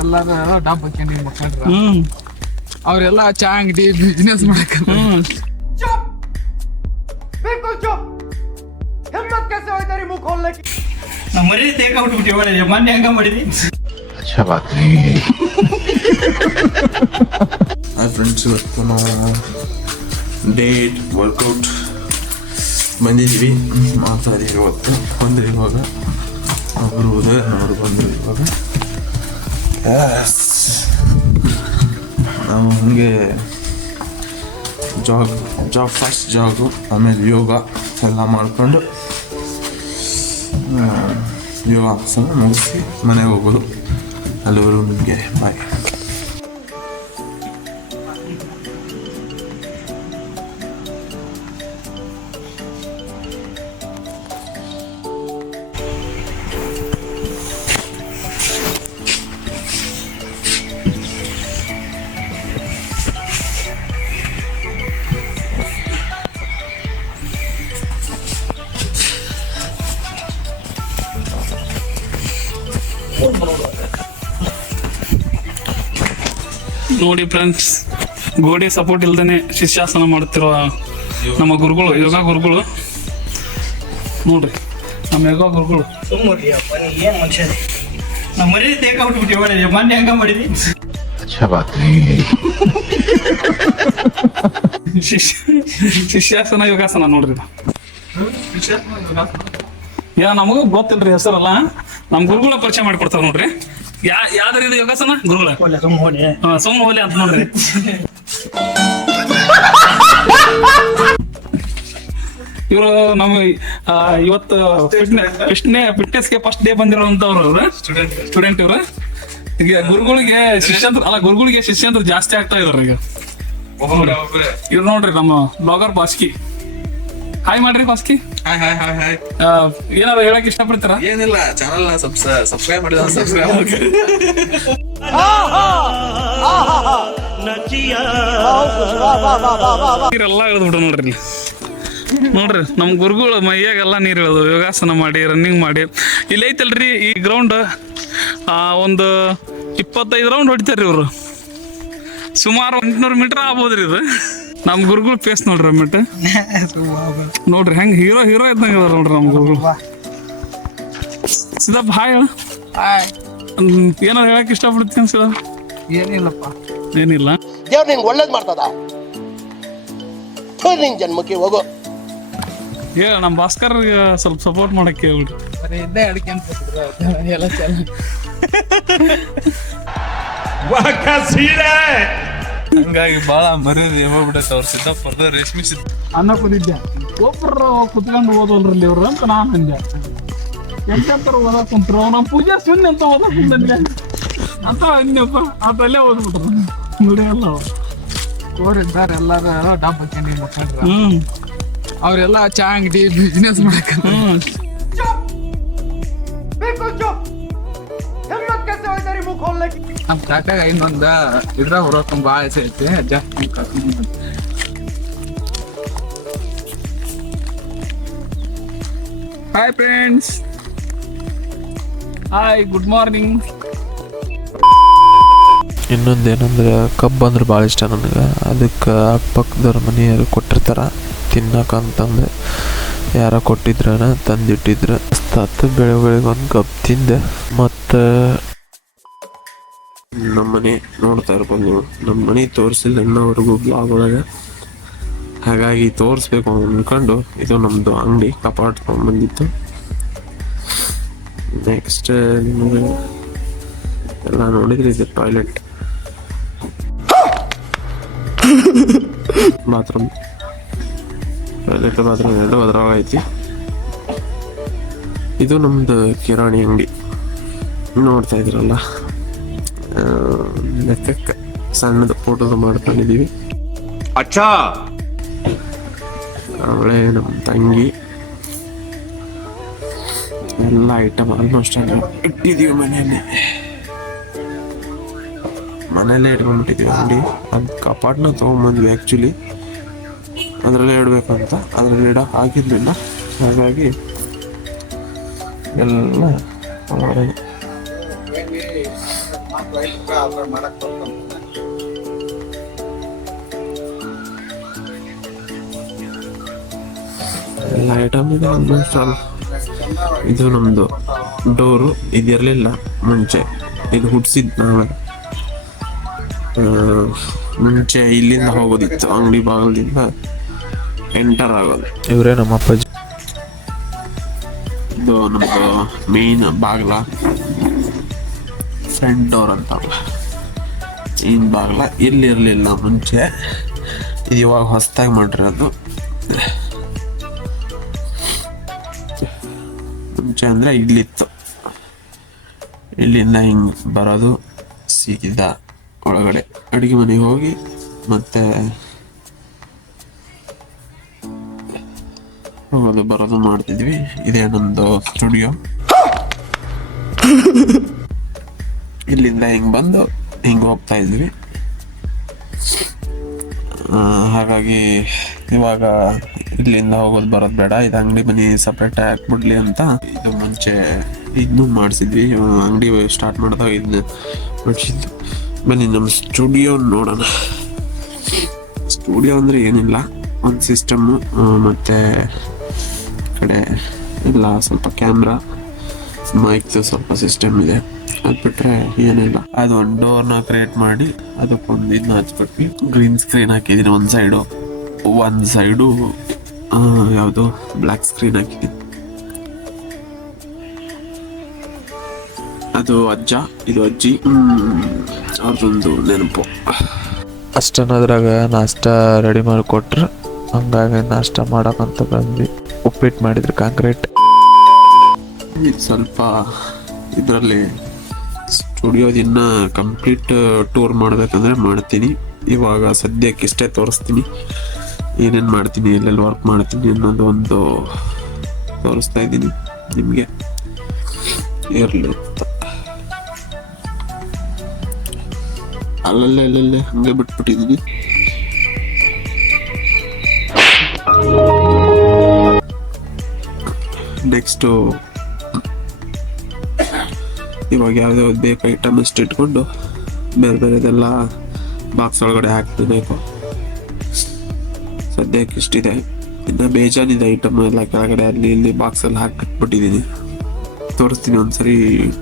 ಎಲ್ಲಾರು ಡಬ್ ಹಾಕ್ಯಂಡಿ ಮಕ್ಕಳ್ರ ಹ್ಮ್ ಅವ್ರೆಲ್ಲ ಚಾ ಅಂಗಡಿ ಬಿಸ್ನೆಸ್ ಮಾಡಕ ಹ್ಮ್ चुप बिल्कुल चुप हिम्मत कैसे हुई तेरी मुंह खोलने की ನಮ್ಮ ಮರಿ ತೇಕ ಬಿಟ್ಬಿಟ್ಟಿ ಒಳ್ಳೆ ಮೊನ್ನೆ ಹಂಗ ಮಾಡಿದಿ अच्छा बात नहीं है ಹಾಯ್ ಫ್ರೆಂಡ್ಸ್ ಇವತ್ತು ನಾವು ಡೇಟ್ ವರ್ಕೌಟ್ ಬಂದಿದ್ದೀವಿ ಮಾಡ್ತಾ ಇದೀವಿ ಇವತ್ತು ಬಂದ್ರಿ ಇವಾಗ ಅವರು ಉದಯನವರು ಬಂದರು ಇವಾಗ Yes. ನಾವು ಜಾಗ್ ಜಾಗ್ ಫಸ್ಟ್ ಜಾಗು ಆಮೇಲೆ ಯೋಗ ಎಲ್ಲ ಮಾಡಿಕೊಂಡು ಯೋಗಾಸನ ಮುಗಿಸಿ ಮನೆಗೆ ಹೋಗೋದು. ಅಲ್ಲಿವರು ನಿಮಗೆ ಬಾಯ್ ನೋಡಿ ಫ್ರೆಂಡ್ಸ್ ಗೋಡೆ ಸಪೋರ್ಟ್ ಇಲ್ದೇನೆ ಶಿಷ್ಯಾಸನ ಮಾಡುತ್ತಿರುವ ನಮ್ಮ ಗುರುಗಳು ಯೋಗ ಗುರುಗಳು. ನೋಡ್ರಿ ನಮ್ಮ ಯೋಗ ಗುರುಗಳು. ಹಂಗ ಶಿಷ್ಯಾಸನ ಯೋಗಾಸನ ನೋಡ್ರಿ ಯಾ ನಮಗೂ ಗೊತ್ತಿಲ್ರಿ ಹೆಸರಲ್ಲ. ನಮ್ಮ ಗುರುಗಳ ಪರಿಚಯ ಮಾಡಿಕೊಡ್ತಾರ ನೋಡ್ರಿ. ಯಾ ಯಾವ್ದಾರ ಇದು ಯೋಗಾಸನ? ಗುರುಗಳ. ಹಾ ಸೋಮ ಹೋಲಿ ಅಂತ ನೋಡ್ರಿ. ಇವರು ನಮ್ಮ ಇವತ್ತು ಫಿಟ್ನೆ ಫಿಟ್ನೆಸ್ಗೆ ಫಸ್ಟ್ ಡೇ ಬಂದಿರೋಂಥವ್ರು ಸ್ಟೂಡೆಂಟ್ ಇವ್ರು. ಈಗ ಗುರುಗಳಿಗೆ ಶಿಷ್ಯಂತ್ರ ಅಲ್ಲ ಗುರುಗಳಿಗೆ ಶಿಷ್ಯಂತ್ರ ಜಾಸ್ತಿ ಆಗ್ತಾ ಇದಾರೆ ಈಗ ಇವ್ರು ನೋಡ್ರಿ ನಮ್ಮ ಬ್ಲಾಗರ್ ಬಾಸ್ಕಿ. ಹಾಯ್ ಮಾಡ್ರಿ ಬಾಸ್ಕಿ ಹಾಯ್ ಹಾಯ್ ಹಾಯ್ ಹಾಯ್ ಏನಾದ್ರು ಹೇಳಕ್ ಇಷ್ಟಪಡ್ತಾರ? ಏನಿಲ್ಲ ಚಾನಲ್ನ ಸಬ್ಸ್ಕ್ರೈಬ್ ಮಾಡಿದ ಸಬ್ಸ್ಕ್ರೈಬ್ ನೀರೆಲ್ಲ ಇಳಿದ್ಬಿಡು ನೋಡ್ರಿ ಇಲ್ಲಿ. ನೋಡ್ರಿ ನಮ್ ಗುರುಗಳು ಮೈಯಾಗೆಲ್ಲ ನೀರ್ ಇಳಿದು ಯೋಗಾಸನ ಮಾಡಿ ರನ್ನಿಂಗ್ ಮಾಡಿ. ಇಲ್ಲಿ ಐತಲ್ರಿ ಈ ಗ್ರೌಂಡ್ ಆ ಒಂದು ಇಪ್ಪತ್ತೈದು ರೌಂಡ್ ಹೊಡಿತಾರ್ರಿ ಇವರು. ಸುಮಾರು ಎಂಟ್ನೂರು ಮೀಟರ್ ಆಗ್ಬೋದ್ರಿ ಇದು. ನಮ್ ಗುರುಗಳು ಪೇಸ್ ನೋಡ್ರಿ ಅಮ್ಮಟ ನೋಡ್ರಿ ಹೆಂಗ್ ಹೀರೋ ಹೀರೋ ಇದ್ದಂಗ ಅದಾರ ನೋಡ್ರಿ ನಮ್ ಗುರುಗಳು. ಸಿದಪ್ಪ ಹಾಯ್ ಹೇಳು. ಏನಾದ್ರು ಹೇಳಕ್ ಇಷ್ಟಪಡ್ತೀನಿ ಸಿದ ಏನಿಲ್ಲಪ್ಪ. ಏನಿಲ್ಲ. ದೇವ್ರು ನಿಂಗೆ ಒಳ್ಳೇದು ಮಾಡ್ತದ? ನಿನ್ ಜನ್ಮಕ್ಕೆ ಹೋಗೋ. ಏ ನಮ್ಮ ಭಾಸ್ಕರ್ ಸ್ವಲ್ಪ ಸಪೋರ್ಟ್ ಮಾಡಕ್ಕೆ ಹೇಳ್ರಿ ಬರೀ ಇದ್ದೇ ಅಡಿಕೆ ಎಲ್ಲ ಚಲ ಹಂಗಾಗಿ ಬಹಳ ಮರ್ಯಾದೆ ಹೋಗ್ಬಿಡತ್ತೆ ಅವ್ರ ಸಿದ್ದಪ್ಪರ್ದ ರೇಷ್ಮೆ ಸಿದ್ದ ಅನ್ನ ಕುದಿದ್ದೆ. ಒಬ್ಬರು ಕುತ್ಕೊಂಡು ಓದೋಲ್ರಲ್ಲಿ ಇವ್ರು ಅಂತ ನಾನು ಅಂದೆ. ಎಂತೆಂತರ ಓದಕ್ ಕುಂತ್ರು? ನಮ್ಮ ಪೂಜೆ ಸುಮ್ಮನೆ ಅಂತ ಓದಕ್ ಕುಂತಂದೆ. ಅಂತ ಇನ್ನೊಬ್ಬ ಅದಲ್ಲೇ ಓದ್ಬಿಟ್ರು. ನೋಡಿ ಅಲ್ಲ ಅವ್ರು. ಕೋರಿದ್ದಾರೆ ಎಲ್ಲಾರು ಡಾಬ್ ಹಾಕ್ಯಂಡಿ ಮಕ್ಕಳ್ರ ಹ್ಮ್. ಅವ್ರೆಲ್ಲ ಚಾ ಅಂಗಡಿ ಬಿಸ್ನೆಸ್ ಮಾಡಕ್ಕೆ ಹ್ಮ್. ನಮ್ ಕಾಕಾಗ ಇನ್ನೊಂದ ಇದ್ರ ಹೊರಕ ಬಾಳ ಆಸೆ ಐತಿ ಜಾಸ್ತಿ ಕರ್ಕೊಂಡ್. Hi friends hi good morning ಇನ್ನೊಂದೇನಂದ್ರೆ ಕಬ್ಬು ಅಂದ್ರೆ ಭಾಳ ಇಷ್ಟ ನನಗೆ. ಅದಕ್ಕೆ ಅಕ್ಕಪಕ್ಕದವ್ರ ಮನೆಯವರು ಕೊಟ್ಟಿರ್ತಾರ ತಿನ್ನಕಂತಂದು ಯಾರ ಕೊಟ್ಟಿದ್ರ ತಂದಿಟ್ಟಿದ್ರು. ಹತ್ತು ಬೆಳೆ ಬೆಳಗ್ಗೆ ಒಂದು ಕಪ್ ತಿಂದೆ. ಮತ್ತು ನಮ್ಮ ಮನೆ ನೋಡ್ತಾ ಇರ್ಬೋದು ನೀವು. ನಮ್ಮ ಮನೆ ತೋರಿಸಿಲ್ಲ ಇನ್ನವರೆಗೂ ಬ್ಲಾಗ್ ಒಳಗೆ. ಹಾಗಾಗಿ ತೋರಿಸ್ಬೇಕು ಅಂದ್ಕೊಂಡು ಇದು ನಮ್ಮದು ಅಂಗಡಿ, ಕಪಾಟ್ ಬಂದಿತ್ತು ನೆಕ್ಸ್ಟ್ ನಿಮಗೆ ಎಲ್ಲ ನೋಡಿದ್ರೆ ಇದು ಟಾಯ್ಲೆಟ್ ಬಾತ್ರೂಮ್ ಟಾಯ್ಲೆಟ್ ಬಾತ್ರೂಮ್ ಎರಡು ಅದ್ರಾಗೈತಿ ಇದು ನಮ್ದು ಕಿರಾಣಿ ಅಂಗಡಿ. ನೋಡ್ತಾ ಇದ್ರಲ್ಲ. ಲೆಕ್ಕಕ್ಕೆ ಸಣ್ಣದು ಮಾಡ್ಕೊಂಡಿದ್ದೀವಿ. ಅಚ್ಚಾ! ಅವಳೆ ನಮ್ಮ ತಂಗಿ. ಎಲ್ಲ ಐಟಮ್ ಆಲ್ಮೋಸ್ಟ್ ಇಟ್ಟಿದ್ದೀವಿ ಮನೆಯಲ್ಲಿ. ಮನೆಯಲ್ಲೇ ಇಟ್ಕೊಂಡ್ಬಿಟ್ಟಿದ್ದೀವಿ ಅಂಗಡಿ. ಅದು ಕಪಾಟ್ನ ತೊಗೊಂಬಂದ್ವಿ ಆ್ಯಕ್ಚುಲಿ ಅದರಲ್ಲೇ ಇಡಬೇಕಂತ. ಅದರಲ್ಲಿ ಇಡ ಹಾಕಿರಲಿಲ್ಲ ಹಾಗಾಗಿ ಎಲ್ಲ ಅದ್ರ ಮಾಡಕ್ ಬರ್ತಾನೆ. ಐಟಮ್ ಇದೆ ಇದು ನಮ್ದು ಡೋರು ಇದಿರಲಿಲ್ಲ ಮುಂಚೆ. ಇದು ಹುಟ್ಟಿಸಿದ್ ನಾವೇ. ಆ, ಮುಂಚೆ ಇಲ್ಲಿಂದ ಹೋಗೋದಿತ್ತು ಅಂಗಡಿ ಬಾಗಿಲಿಂದ ಎಂಟರ್ ಆಗೋದು. ಇವರೇ ನಮ್ಮ ಅಪ್ಪಾಜಿ. ಇದು ನಮ್ಮದು ಮೇನ್ ಬಾಗ್ಲ. ಫ್ರಂಟ್ ಡೋರ್ ಅಂತ ಏನು ಬಾಗಿಲ? ಇಲ್ಲಿರಲಿಲ್ಲ ಮುಂಚೆ. ಇದು ಇವಾಗ ಹೊಸದಾಗಿ ಮಾಡಿರೋದು. ಮುಂಚೆ ಅಂದರೆ ಇಲ್ಲಿತ್ತು. ಇಲ್ಲಿಂದ ಹಿಂಗೆ ಬರೋದು ಸೀದಾ ಒಳಗಡೆ. ಅಡುಗೆ ಮನೆಗೆ ಹೋಗಿ ಮತ್ತೆ ಹೋಗೋದು ಬರೋದು ಮಾಡ್ತಿದ್ವಿ. ಇದೇ ನಮ್ಮದು ಸ್ಟುಡಿಯೋ. ಇಲ್ಲಿಂದ ಹಿಂಗೆ ಬಂದು ಹಿಂಗೆ ಹೋಗ್ತಾ ಇದ್ವಿ. ಹಾಗಾಗಿ ಇವಾಗ ಇಲ್ಲಿಂದ ಹೋಗೋದು ಬರೋದು ಬೇಡ. ಇದು ಅಂಗಡಿ ಮನೆ ಸಪ್ರೇಟ್ ಹಾಕ್ಬಿಡ್ಲಿ ಅಂತ ಇದು ಮುಂಚೆ ಇದನ್ನು ಮಾಡಿಸಿದ್ವಿ. ಅಂಗಡಿ ಸ್ಟಾರ್ಟ್ ಮಾಡಿದಾಗ ಇದನ್ನ ಮಾಡಿಸಿದ್ದು. ಬನ್ನಿ ನಮ್ಮ ಸ್ಟುಡಿಯೋ ನೋಡೋಣ. ಸ್ಟುಡಿಯೋ ಅಂದರೆ ಏನಿಲ್ಲ. ಒಂದು ಸಿಸ್ಟಮ್ಮು ಮತ್ತು ಕಡೆ ಎಲ್ಲ ಸ್ವಲ್ಪ ಕ್ಯಾಮ್ರಾ ಮೈಕ್ದು ಸ್ವಲ್ಪ ಸಿಸ್ಟಮ್ ಇದೆ. ಅದ್ ಬಿಟ್ರೆ ಏನಿಲ್ಲ. ಅದು ಒಂದು ಡೋರ್ನ ಕ್ರಿಯೇಟ್ ಮಾಡಿ ಅದಕ್ಕೊಂದು ಇದನ್ನ ಹಚ್ಬಿಟ್ವಿ. ಗ್ರೀನ್ ಸ್ಕ್ರೀನ್ ಹಾಕಿದೀನಿ ಒಂದು ಸೈಡು ಒಂದ್ ಸೈಡು ಯಾವುದು? ಬ್ಲ್ಯಾಕ್ ಸ್ಕ್ರೀನ್ ಹಾಕಿದ್ದೀನಿ ಅದು ಅಜ್ಜ ಇದು ಅಜ್ಜಿ. ಅವ್ರದೊಂದು ನೆನಪು. ಅಷ್ಟನ್ನೋದ್ರಾಗ ನಾಷ್ಟ ರೆಡಿ ಮಾಡಿ ಕೊಟ್ರು ಹಂಗಾಗಿ ನಾಷ್ಟ ಮಾಡೋಕ್ಕಂತ ಬಂದ್ವಿ. ಉಪ್ಪಿಟ್ಟು ಮಾಡಿದ್ರು ಕಾಂಕ್ರೀಟ್ ಸ್ವಲ್ಪ ಇದರಲ್ಲಿ ಸ್ಟುಡಿಯೋದಿನ್ನ ಕಂಪ್ಲೀಟ್ ಟೂರ್ ಮಾಡಬೇಕಂದ್ರೆ ಮಾಡ್ತೀನಿ. ಇವಾಗ ಸದ್ಯಕ್ಕೆ ಇಷ್ಟೇ ತೋರಿಸ್ತೀನಿ. ಏನೇನು ಮಾಡ್ತೀನಿ, ಎಲ್ಲೆಲ್ಲಿ ವರ್ಕ್ ಮಾಡ್ತೀನಿ ಅನ್ನೋದು ಒಂದು ತೋರಿಸ್ತಾ ಇದ್ದೀನಿ ನಿಮಗೆ. ಇರಲಿ ಅಲ್ಲಲ್ಲೇ ಅಲ್ಲಲ್ಲೇ, ಹಂಗೆ ಬಿಟ್ಬಿಟ್ಟಿದ್ದೀನಿ. ನೆಕ್ಸ್ಟು ಇವಾಗ ಯಾವುದೇ ಒಂದು ಬೇಕು ಐಟಮ್ ಅಷ್ಟು ಇಟ್ಕೊಂಡು ಬೇರೆ ಬೇರೆದೆಲ್ಲ ಬಾಕ್ಸ್ ಒಳಗಡೆ ಹಾಕ್ತಿರ್ಬೇಕು ಸದ್ಯಕ್ಕೆ ಇಷ್ಟಿದೆ. ಇನ್ನು ಬೇಜಾನಿದೆ ಐಟಮ್ ಎಲ್ಲ ಕೆಳಗಡೆ ಅಲ್ಲಿ ಇಲ್ಲಿ ಬಾಕ್ಸಲ್ಲಿ ಹಾಕಿಟ್ಬಿಟ್ಟಿದ್ದೀನಿ ತೋರಿಸ್ತೀನಿ ಒಂದ್ಸರಿ.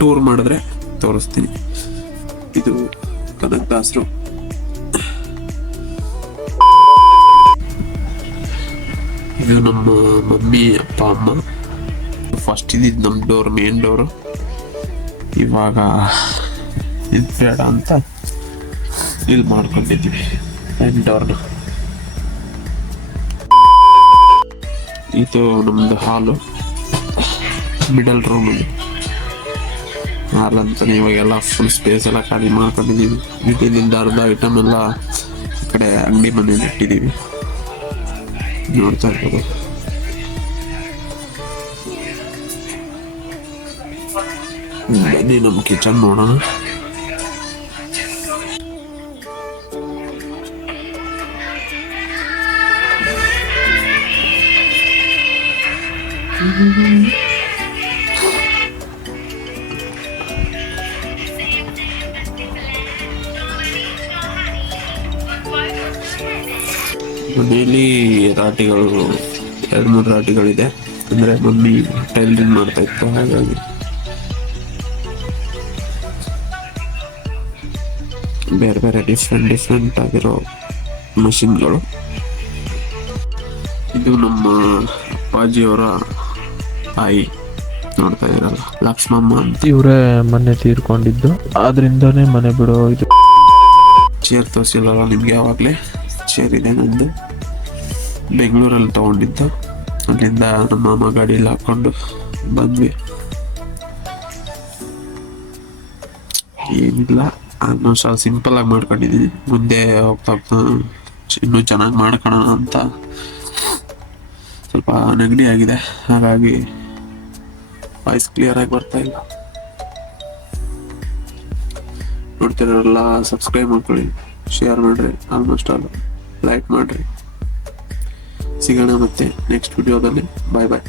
ಟೂರ್ ಮಾಡಿದ್ರೆ ತೋರಿಸ್ತೀನಿ. ಇದು ಕನಕದಾಸರು. ಇದು ನಮ್ಮ ಮಮ್ಮಿ, ಅಪ್ಪ, ಅಮ್ಮ. ಫಸ್ಟ್ ಇದ್ದಿದ್ದು ನಮ್ಮ ಡೋರ್ ಮೇನ್ ಡೋರು ಇವಾಗ ಇದು ಬೇಡ ಅಂತ ಇಲ್ಲಿ ಮಾಡ್ಕೊಂಡಿದ್ವಿ ಮೇನ್ ಡೋರ್ನ ಇದು ನಮ್ಮದು ಹಾಲು. ಮಿಡಲ್ ರೂಮ್ ಹಾಲ್ ಅಂತ ಇವಾಗೆಲ್ಲ ಫುಲ್ ಸ್ಪೇಸ್ ಎಲ್ಲ ಖಾಲಿ ಮಾಡ್ಕೊಂಡಿದ್ದೀವಿ. ಇಲ್ಲಿಂದ ಅರ್ಧ ಐಟಮ್ ಎಲ್ಲ ಕಡೆ ಅಂಗಡಿ ಮನೇಲಿ ಇಟ್ಟಿದ್ದೀವಿ. ನೋಡ್ತಾ ಇರ್ಬೋದು. ಬನ್ನಿ ನಮ್ಮ ಕಿಚನ್ ನೋಡೋಣ. ಮನೆಯಲ್ಲಿ ರಾಟಿಗಳು ಎರಡು, ಮೂರು ರಾಟಿಗಳಿದೆ ಅಂದ್ರೆ ಮಮ್ಮಿ ಟೈಲರಿಂಗ್ ಮಾಡ್ತಾ ಇತ್ತು, ಹಾಗಾಗಿ. ಬೇರೆ ಬೇರೆ ಡಿಫ್ರೆಂಟ್ ಡಿಫ್ರೆಂಟ್ ಆಗಿರೋ ಮಷಿನ್ಗಳು ಇದು ನಮ್ಮ ಅಪ್ಪಾಜಿಯವರ ತಾಯಿ ನೋಡ್ತಾ ಇರಲ್ಲ. ಲಕ್ಷ್ಮಮ್ಮ ಅಂತ. ಇವರೇ ಮನೆ ತೀರ್ಕೊಂಡಿದ್ದು. ಆದ್ರಿಂದಾನೇ ಮನೆ ಬಿಡೋ ಇದು. ಚೇರ್ ತೋರಿಸಿಲ್ಲಲ್ಲ ನಿಮ್ಗೆ ಯಾವಾಗಲೇ? ಚೇರ್ ಇದೆ ನಂದು. ಬೆಂಗಳೂರಲ್ಲಿ ತಗೊಂಡಿದ್ದು. ಅಲ್ಲಿಂದ ನಮ್ಮ ಮಾಮ ಗಾಡಿಯಲ್ಲಿ ಹಾಕೊಂಡು ಬಂದ್ವಿ. ಏನಿಲ್ಲ. ಆಲ್ಮೋಸ್ಟ್ ಸ್ವಲ್ಪ ಆಗಿ ಮಾಡ್ಕೊಂಡಿದ್ದೀನಿ ಮುಂದೆ ಹೋಗ್ತಾ ಹೋಗ್ತಾ ಇನ್ನೂ ಚೆನ್ನಾಗಿ ಮಾಡ್ಕೊಳ್ಳೋಣ ಅಂತ ಸ್ವಲ್ಪ ನೆಗಡಿ ಆಗಿದೆ. ಹಾಗಾಗಿ ವಾಯ್ಸ್ ಕ್ಲಿಯರ್ ಆಗಿ ಬರ್ತಾ ಇಲ್ಲ. ನೋಡ್ತಿರೋರೆಲ್ಲ ಸಬ್ಸ್ಕ್ರೈಬ್ ಮಾಡ್ಕೊಳ್ಳಿ ಶೇರ್ ಮಾಡ್ರಿ ಆಲ್ಮೋಸ್ಟ್ ಆಲ್ ಲೈಕ್ ಮಾಡ್ರಿ. ಸಿಗೋಣ ಮತ್ತೆ ನೆಕ್ಸ್ಟ್ ವಿಡಿಯೋದಲ್ಲಿ ಬಾಯ್ ಬಾಯ್